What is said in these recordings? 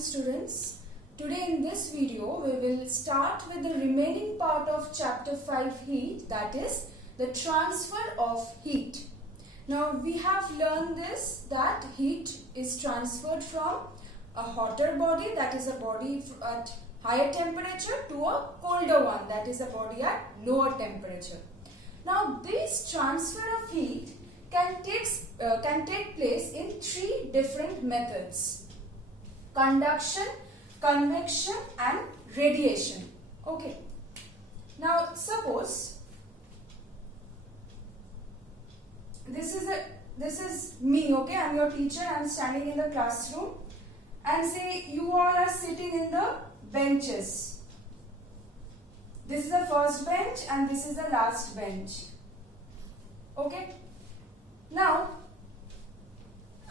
students. Today in this video we will start with the remaining part of chapter 5 heat, that is the transfer of heat. Now we have learned this, that heat is transferred from a hotter body, that is a body at higher temperature, to a colder one, that is a body at lower temperature. Now this transfer of heat can take place in three different methods: conduction, convection and radiation. Okay. Now suppose this is me, okay, I am your teacher, I am standing in the classroom, and say you all are sitting in the benches. This is the first bench and this is the last bench. Okay. Now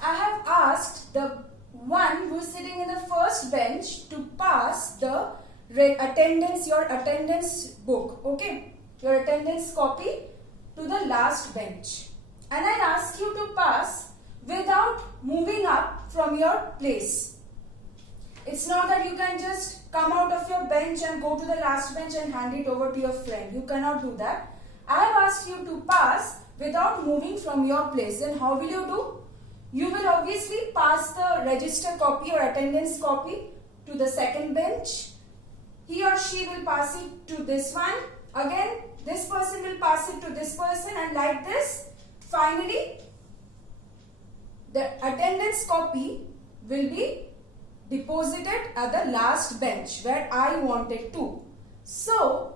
I have asked the one who is sitting in the first bench to pass the attendance, your attendance book, okay, your attendance copy, to the last bench, and I ask you to pass without moving up from your place. It's not that you can just come out of your bench and go to the last bench and hand it over to your friend. You cannot do that. I have asked you to pass without moving from your place. Then how will you do? You will obviously pass the register copy or attendance copy to the second bench. He or she will pass it to this one. Again, this person will pass it to this person, and like this. Finally, the attendance copy will be deposited at the last bench where I wanted to. So,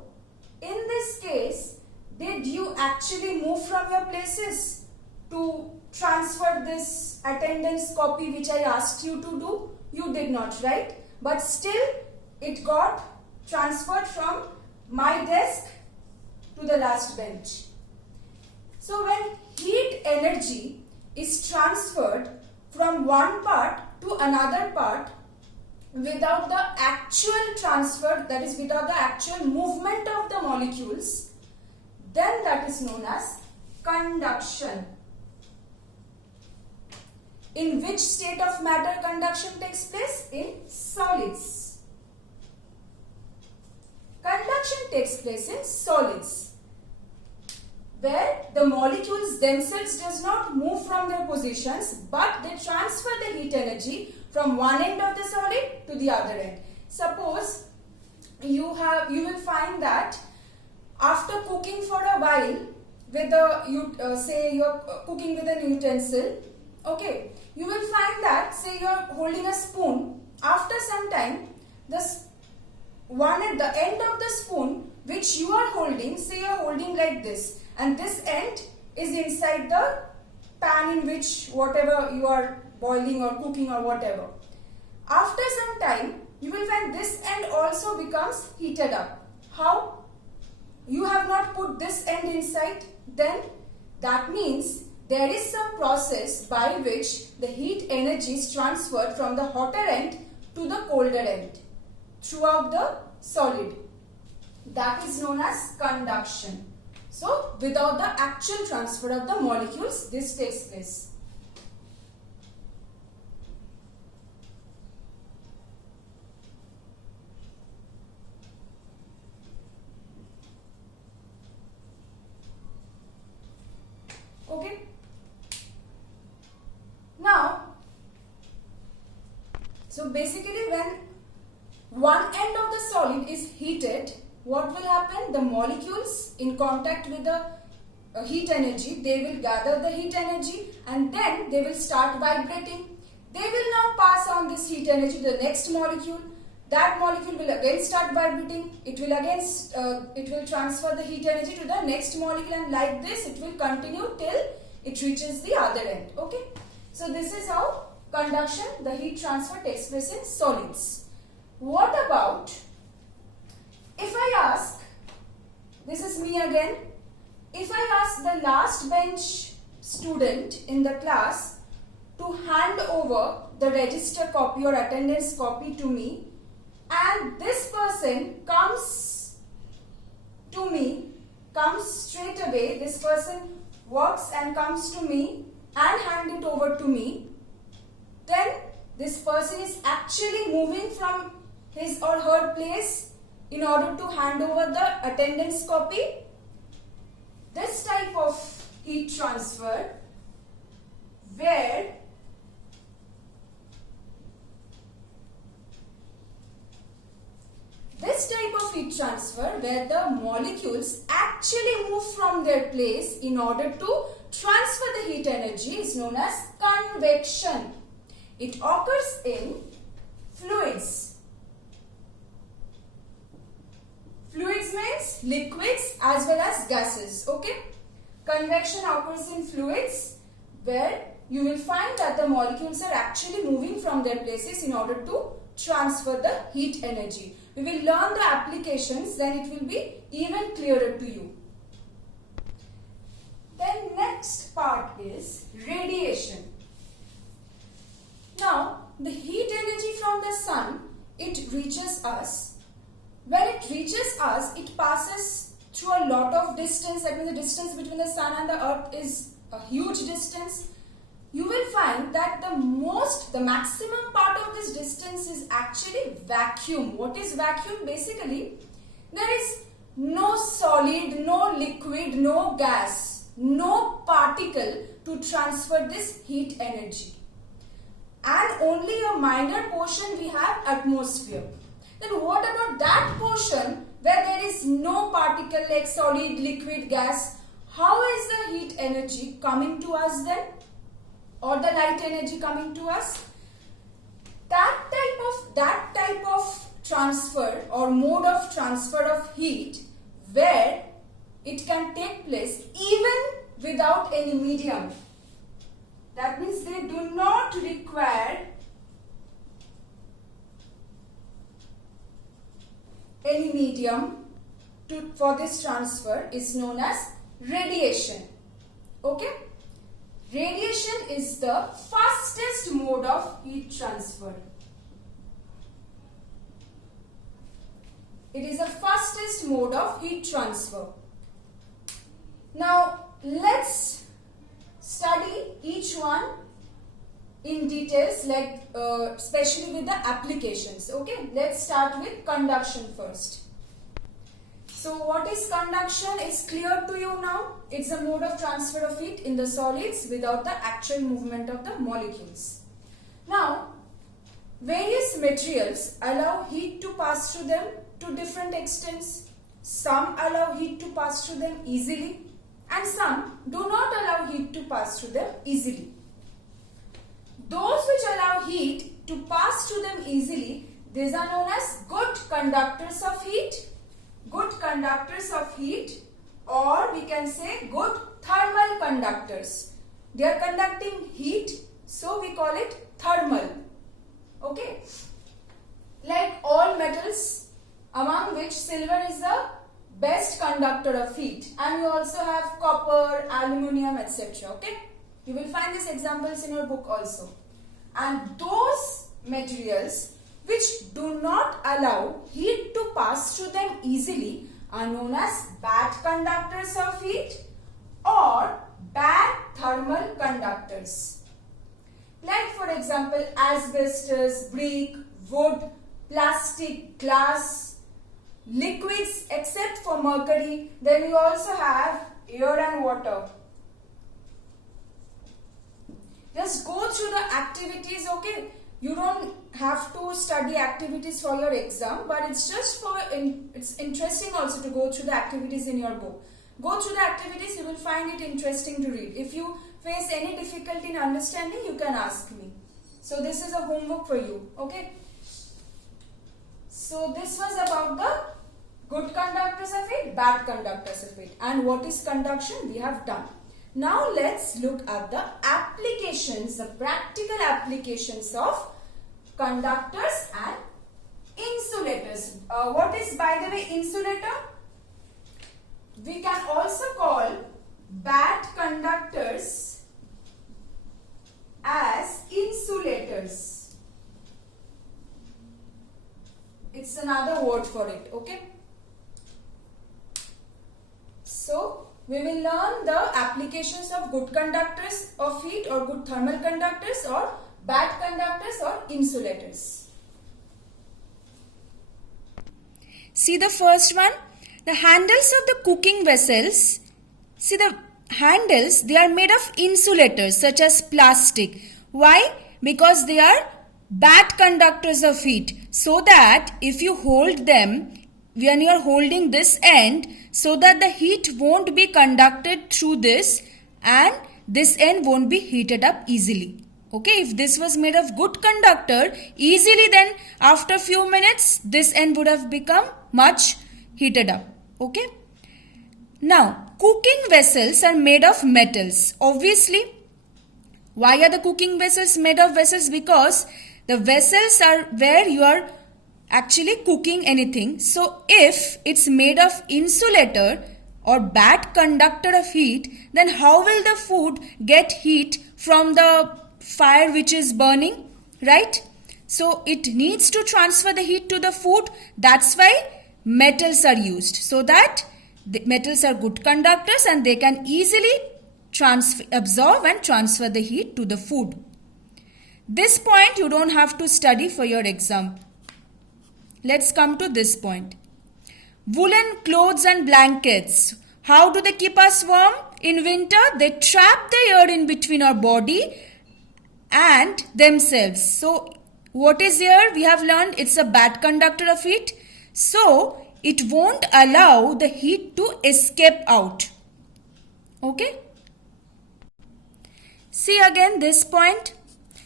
in this case, did you actually move from your places to transfer this attendance copy which I asked you to do? You did not, right? But still, it got transferred from my desk to the last bench. So, when heat energy is transferred from one part to another part without the actual transfer, that is without the actual movement of the molecules, then that is known as conduction. In which state of matter conduction takes place? In solids. Conduction takes place in solids, where the molecules themselves does not move from their positions, but they transfer the heat energy from one end of the solid to the other end. Suppose you will find that after cooking for a while with say you are cooking with an utensil, okay, you will find that, say you are holding a spoon. After some time, this one at the end of the spoon which you are holding, say you are holding like this, and this end is inside the pan in which whatever you are boiling or cooking or whatever. After some time, you will find this end also becomes heated up. How? You have not put this end inside. Then that means there is some process by which the heat energy is transferred from the hotter end to the colder end throughout the solid. That is known as conduction. So, without the actual transfer of the molecules, this takes place. Okay. Now, so basically when one end of the solid is heated, what will happen? The molecules in contact with the heat energy, they will gather the heat energy and then they will start vibrating. They will now pass on this heat energy to the next molecule. That molecule will again start vibrating. It will transfer the heat energy to the next molecule, and like this it will continue till it reaches the other end. Okay. So this is how conduction, the heat transfer takes place in solids. What about if I ask, this is me again, if I ask the last bench student in the class to hand over the register copy or attendance copy to me, and this person comes to me, comes straight away, this person walks and comes to me and hand it over to me, then this person is actually moving from his or her place in order to hand over the attendance copy. This type of heat transfer where the molecules actually move from their place in order to transfer the heat energy is known as convection. It occurs in fluids. Fluids means liquids as well as gases. Okay. Convection occurs in fluids where you will find that the molecules are actually moving from their places in order to transfer the heat energy. We will learn the applications, then it will be even clearer to you. Then next part is radiation. Now, the heat energy from the sun, it reaches us. When it reaches us, it passes through a lot of distance. That means the distance between the sun and the earth is a huge distance. You will find that the maximum part of this distance is actually vacuum. What is vacuum? Basically, there is no solid, no liquid, no gas, no particle to transfer this heat energy. And only a minor portion we have atmosphere. Then what about that portion where there is no particle like solid, liquid, gas? How is the heat energy coming to us then? Or the light energy coming to us? That type of transfer or mode of transfer of heat where it can take place even without any medium. That means they do not require any medium for this transfer is known as radiation. Okay? Radiation is the fastest mode of heat transfer. It is the fastest mode of heat transfer. Now, let's study each one in details, like especially with the applications. Okay, let's start with conduction first. So what is conduction is clear to you now. It's a mode of transfer of heat in the solids without the actual movement of the molecules. Now, various materials allow heat to pass through them to different extents. Some allow heat to pass through them easily and some do not allow heat to pass through them easily. Those which allow heat to pass through them easily, these are known as good conductors of heat. Good conductors of heat, or we can say good thermal conductors. They are conducting heat, so we call it thermal. Okay. Like all metals, among which silver is the best conductor of heat, and you also have copper, aluminium, etc. Okay. You will find these examples in your book also. And those materials which do not allow heat to pass through them easily are known as bad conductors of heat or bad thermal conductors. Like for example, asbestos, brick, wood, plastic, glass, liquids except for mercury. Then you also have air and water. Just go through the activities, okay? You don't have to study activities for your exam, but it's just for, it's interesting also to go through the activities in your book. Go through the activities, you will find it interesting to read. If you face any difficulty in understanding, you can ask me. So this is a homework for you, okay? So this was about the good conductors of heat, bad conductors of heat. And what is conduction? We have done. Now let's look at the applications, the practical applications of conductors and insulators. What is, by the way, insulator? We can also call bad conductors as insulators. It's another word for it, okay? So, we will learn the applications of good conductors of heat or good thermal conductors or bad conductors or insulators. See the first one, the handles of the cooking vessels. See the handles, they are made of insulators such as plastic. Why? Because they are bad conductors of heat. So that if you hold them, when you are holding this end, so that the heat won't be conducted through this and this end won't be heated up easily. Okay, if this was made of good conductor, easily then after few minutes, this end would have become much heated up. Okay. Now, cooking vessels are made of metals. Obviously, why are the cooking vessels made of vessels? Because the vessels are where you are actually cooking anything. So, if it's made of insulator or bad conductor of heat, then how will the food get heat from the fire which is burning, right? So, it needs to transfer the heat to the food. That's why metals are used, so that the metals are good conductors and they can easily absorb and transfer the heat to the food. This point you don't have to study for your exam. Let's come to this point. Woolen clothes and blankets. How do they keep us warm in winter? They trap the air in between our body and themselves. So what is air? We have learned it's a bad conductor of heat. So it won't allow the heat to escape out. Okay. See again this point.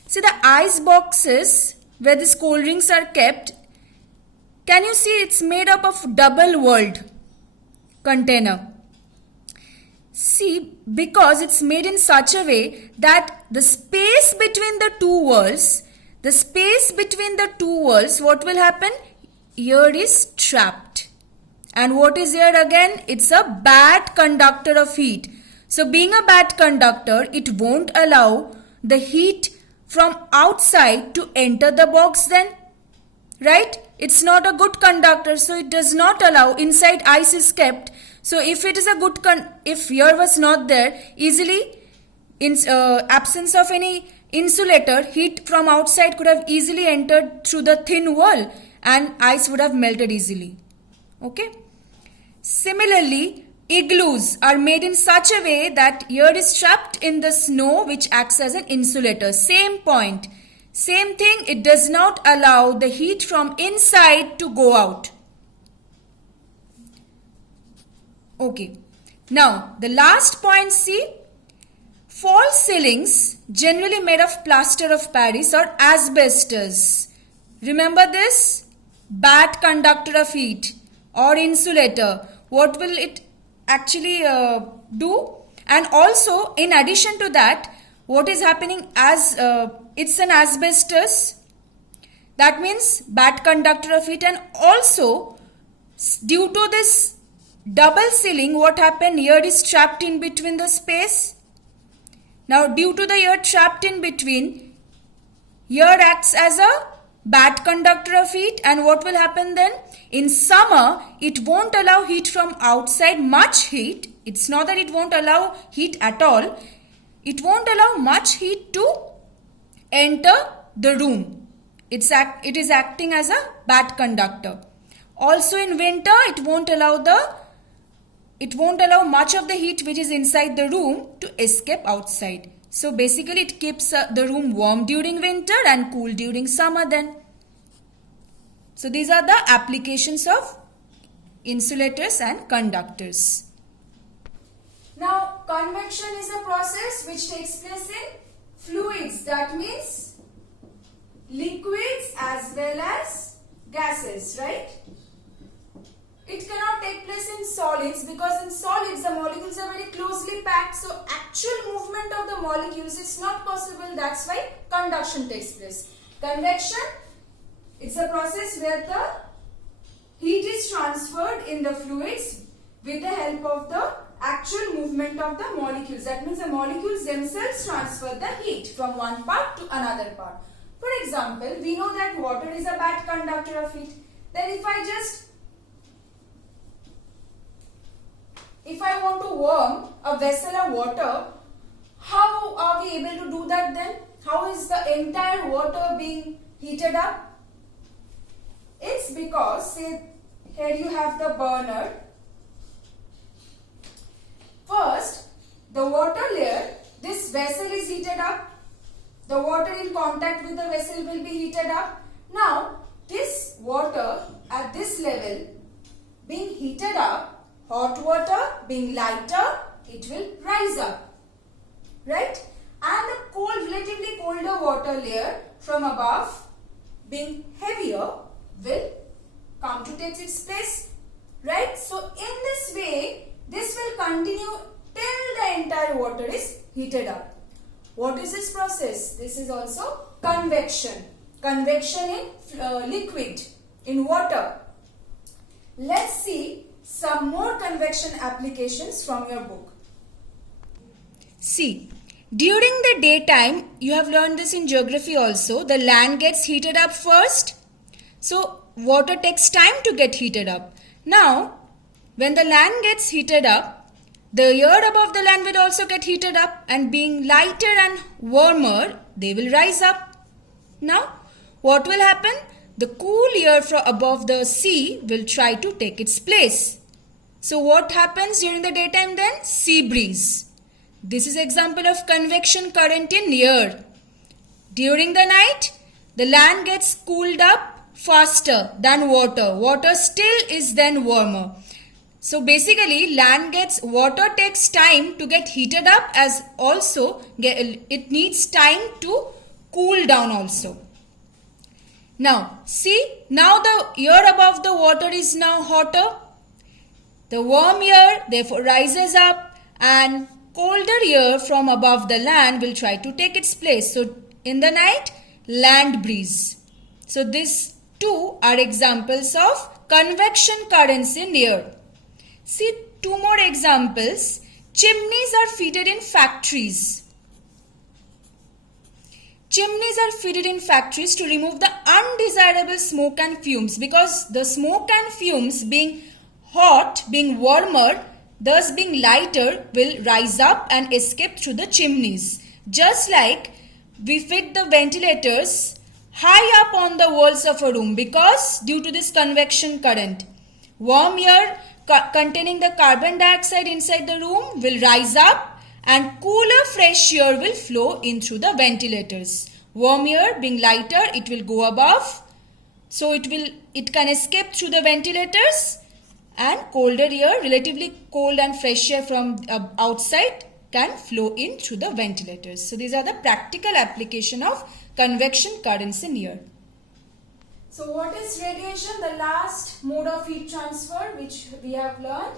See the ice boxes where these cold drinks are kept. Can you see it's made up of double-walled container? See, because it's made in such a way that the space between the two walls, what will happen? Air is trapped. And what is air again? It's a bad conductor of heat. So being a bad conductor, it won't allow the heat from outside to enter the box then. Right? It's not a good conductor, so it does not allow. Inside ice is kept. So if it is a good if air was not there, easily in absence of any insulator, heat from outside could have easily entered through the thin wall and ice would have melted easily. Okay. Similarly, igloos are made in such a way that air is trapped in the snow, which acts as an insulator. Same point. Same thing, it does not allow the heat from inside to go out. Okay. Now, the last point, see. False ceilings, generally made of plaster of Paris or asbestos. Remember this? Bad conductor of heat or insulator. What will it actually do? And also, in addition to that, what is happening as it's an asbestos, that means bad conductor of heat, and also due to this double sealing, what happened? Air is trapped in between the space. Now due to the air trapped in between, air acts as a bad conductor of heat, and what will happen then? In summer, it won't allow heat from outside, much heat. It's not that it won't allow heat at all. It won't allow much heat to enter the room. It is acting as a bad conductor. Also in winter, it won't allow much of the heat which is inside the room to escape outside. So basically it keeps the room warm during winter and cool during summer then. So these are the applications of insulators and conductors. Now convection is a process which takes place in fluids, that means liquids as well as gases, right? It cannot take place in solids, because in solids the molecules are very closely packed, so actual movement of the molecules is not possible. That's why conduction takes place. Convection, it's a process where the heat is transferred in the fluids with the help of the actual movement of the molecules. That means the molecules themselves transfer the heat from one part to another part. For example, we know that water is a bad conductor of heat. Then if I want to warm a vessel of water, how are we able to do that then? how is the entire water being heated up? It's because, say, here you have the burner. First, the water layer, this vessel is heated up. The water in contact with the vessel will be heated up. Now, this water at this level being heated up, hot water being lighter, it will rise up, right? And the cold, relatively colder water layer from above being heavier will come to take its place, right? So, in this way, this will continue till the entire water is heated up. What is this process? This is also convection. Convection in liquid, in water. Let's see some more convection applications from your book. See, during the daytime, you have learned this in geography also, the land gets heated up first. So, water takes time to get heated up. Now, when the land gets heated up, the air above the land will also get heated up, and being lighter and warmer, they will rise up. Now, what will happen? The cool air from above the sea will try to take its place. So, what happens during the daytime then? Sea breeze. This is example of convection current in air. During the night, the land gets cooled up faster than water. Water still is then warmer. So basically, water takes time to get heated up, as also it needs time to cool down also. Now, see, now the air above the water is now hotter. The warm air therefore rises up, and colder air from above the land will try to take its place. So in the night, land breeze. So these two are examples of convection currents in air. See, two more examples. Chimneys are fitted in factories. Chimneys are fitted in factories to remove the undesirable smoke and fumes, because the smoke and fumes being hot, being warmer, thus being lighter, will rise up and escape through the chimneys. Just like we fit the ventilators high up on the walls of a room, because due to this convection current, warm air containing the carbon dioxide inside the room will rise up, and cooler fresh air will flow in through the ventilators. Warm air being lighter, it will go above, so it can escape through the ventilators, and colder air, relatively cold and fresh air from outside, can flow in through the ventilators. So these are the practical application of convection currents in air. So what is radiation? The last mode of heat transfer which we have learned.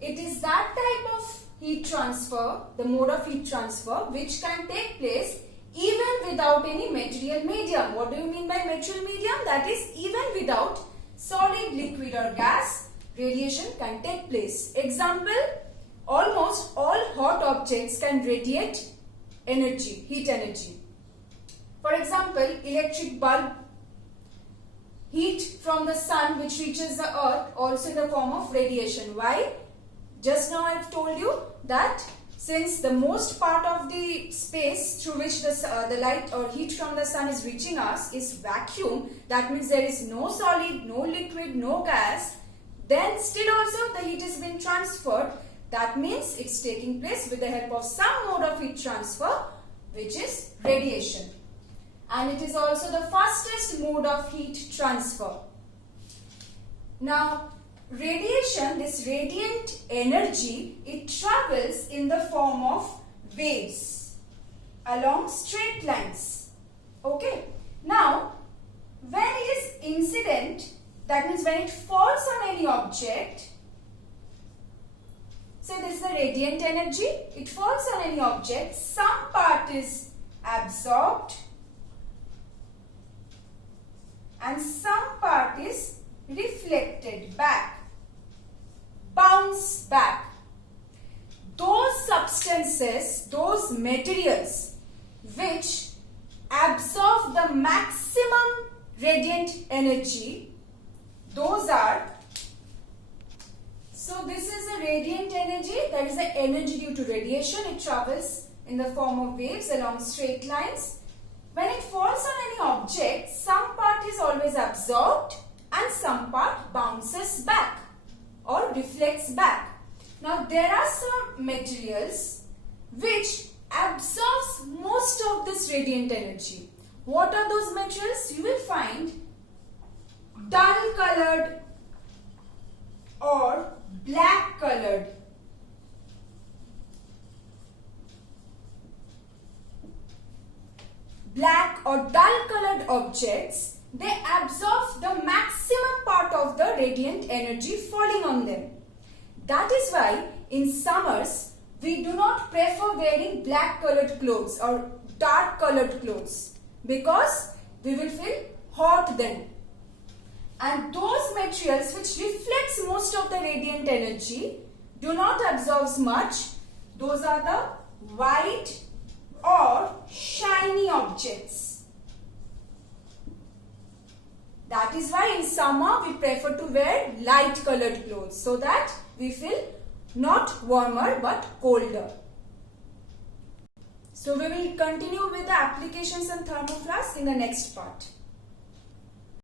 It is that type of heat transfer, the mode of heat transfer, which can take place even without any material medium. What do you mean by material medium? That is, even without solid, liquid or gas, radiation can take place. Example, almost all hot objects can radiate energy, heat energy. For example, electric bulb, heat from the sun which reaches the earth, also in the form of radiation. Why? Just now I have told you that since the most part of the space through which the light or heat from the sun is reaching us is vacuum, that means there is no solid, no liquid, no gas, then still also the heat is being transferred. That means it's taking place with the help of some mode of heat transfer, which is radiation. And it is also the fastest mode of heat transfer. Now, radiation, this radiant energy, it travels in the form of waves along straight lines. Okay. Now, when it is incident, that means when it falls on any object, say this is the radiant energy, it falls on any object, some part is absorbed and some part is reflected back, bounce back. Those substances, those materials which absorb the maximum radiant energy, those are, so this is a radiant energy, that is the energy due to radiation. It travels in the form of waves along straight lines. when it falls on any object, some part is always absorbed and some part bounces back or reflects back. Now there are some materials which absorbs most of this radiant energy. What are those materials? You will find dull colored or black colored. Black or dull colored objects, they absorb the maximum part of the radiant energy falling on them. That is why in summers we do not prefer wearing black colored clothes or dark colored clothes because we will feel hot then. And those materials which reflects most of the radiant energy do not absorb much. Those are the white or shiny objects. That is why in summer we prefer to wear light colored clothes so that we feel not warmer but colder. So we will continue with the applications and thermoflask in the next part.